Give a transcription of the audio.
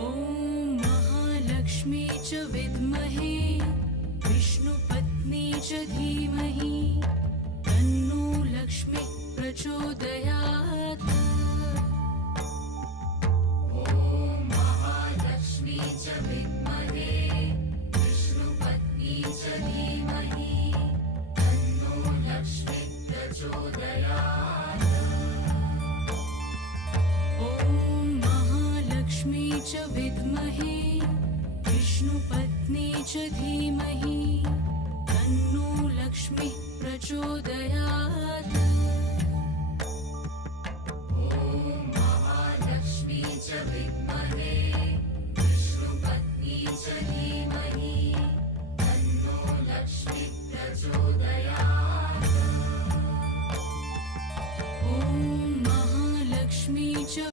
ॐ महालक्ष्मी च विद्महे विष्णुपत्नी च धीमहि तन्नो लक्ष्मी प्रचोदयात्। ॐ महालक्ष्मी च विद्महे विष्णुपत्नी च धीमहि तन्नो लक्ष्मी प्रचोदयात्। ॐ महालक्ष्मी च विद्महे विष्णुपत्नी च धीमहि तन्नो लक्ष्मी प्रचोदयात्।